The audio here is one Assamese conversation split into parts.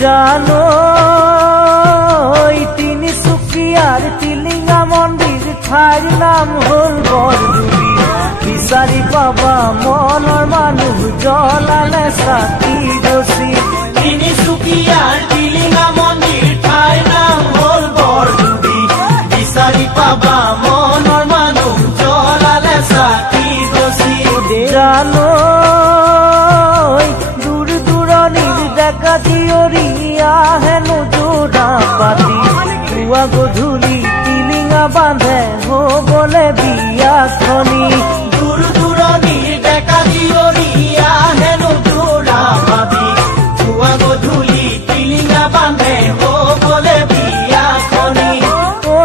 জানো তিনিচুকীয়াৰ টিলিঙা মন্দিৰ ঠাইৰ নাম হল বৰদুবি বিচাৰি পাবা মনৰ মানুহ জ্বলালে চাকি গছি তিনিচুকীয়াৰ টিলিঙা মন্দিৰ ঠাইৰ নাম হল বৰদুবি বিচাৰি পাবা মনৰ মানুহ জ্বলালে চাকি গছি জানো দূৰ দূৰণিৰ ডেকা জীয়ৰীয়া হেনো যোৰা পাতি পুৱা গধূলি টিলিঙা বান্ধে হবলে বিয়াখনি দূৰ দূৰণিৰ ডেকা জীয়ৰীয়া হেনো যোৰা পাতি পুৱা গধূলি টিলিঙা বান্ধে হবলে বিয়াখনি ঐ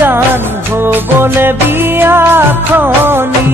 জান হবলে বিয়াখনি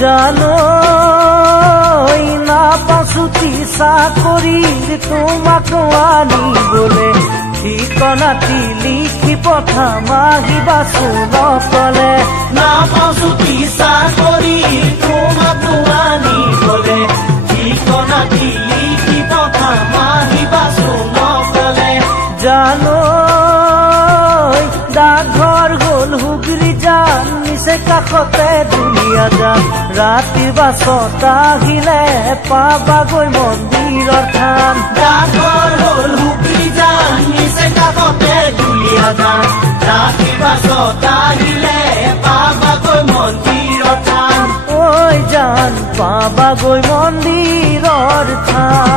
জানো না পাছুতি চাকৰিৰ তোমাক আনিবলে ঠিকনাটি লিখি পঠাম আহিবাচোন অকলে না পাছুতি চাকৰিৰ তোমাক আনিবলে ঠিকনাটি লিখি পঠাম আহিবাচোন অকলে জানো ডাকঘৰ গল হুগৰি যাম নিচে কাষতে দুলীয়া যাম ৰাতিৰ বাছত আহিলে পাবাগৈ মন্দিৰৰ থান ডাকঘৰ গল হুগৰি যাম নিচে কাষতে দুলীয়া যাম ৰাতিৰ বাছত আহিলে পাবাগৈ মন্দিৰৰ থান ঐ জান পাবাগৈ মন্দিৰৰ থান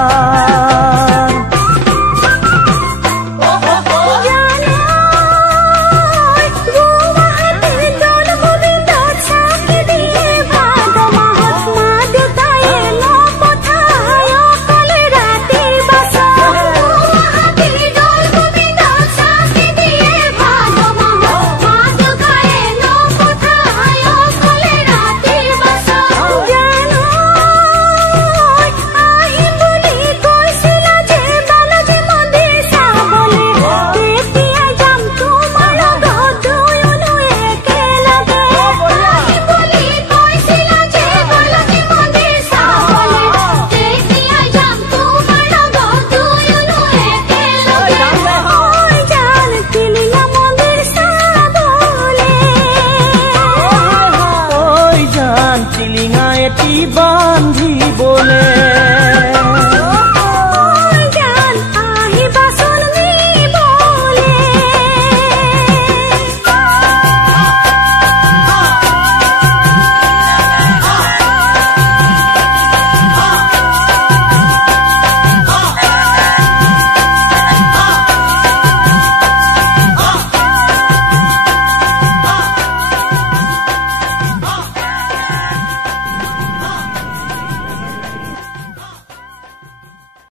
টিলিঙা এটি বান্ধিবলে